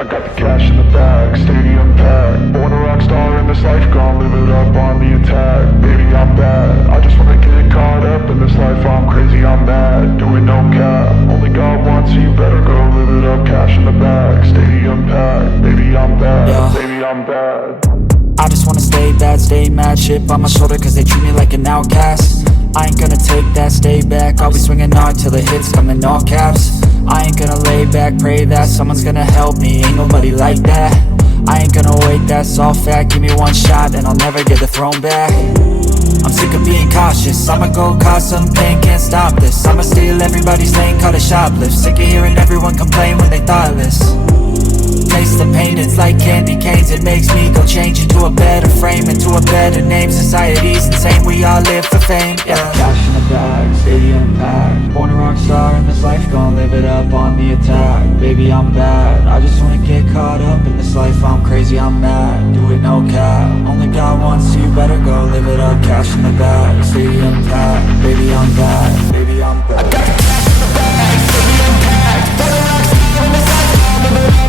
I got the cash in the bag, stadium packed. Born a rock star in this life, gon' live it up on the attack. Baby, I'm bad, I just wanna get caught up in this life. I'm crazy, I'm mad, doing no cap. Only God wants you, better go live it up. Cash in the bag, stadium packed. Baby, I'm bad, Yeah. baby, I'm bad. I just wanna stay bad, stay mad. Chip on my shoulder cause they treat me like an outcast. I ain't gonna take that, stay back. I'll be swinging hard till the hits come in all caps. I ain't gonna lay back, pray that someone's gonna help me. Ain't nobody like that. I ain't gonna wait, that's all fact. Give me one shot and I'll never get the throne back. I'm sick of being cautious, I'ma go cause some pain, can't stop this. I'ma steal everybody's lane, call it shoplift. Sick of hearing everyone complain when they thoughtless. Taste the pain, it's like candy canes. It makes me go change into a better frame, into a better name. Society's insane, we all live for fame, yeah. Cash in the bag, stadium packed. Born a rock star in this life, gon' live it up on the attack. Baby, I'm bad, I just wanna get caught up in this life. I'm crazy, I'm mad, do it no cap. Only God wants you, better go live it up. Cash in the bag, stadium packed. Baby, I'm bad, baby, I'm bad. I got the cash in the bag, stadium packed. Born a rock star in this life, gon' live it up.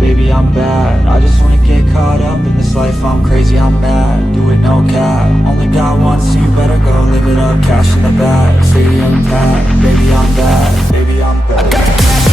Baby, I'm bad, I just wanna get caught up in this life. I'm crazy, I'm mad, do it no cap. Only God wants you, better go live it up. Cash in the bag, stadium packed. Baby, I'm bad, baby, I'm bad. I got the cash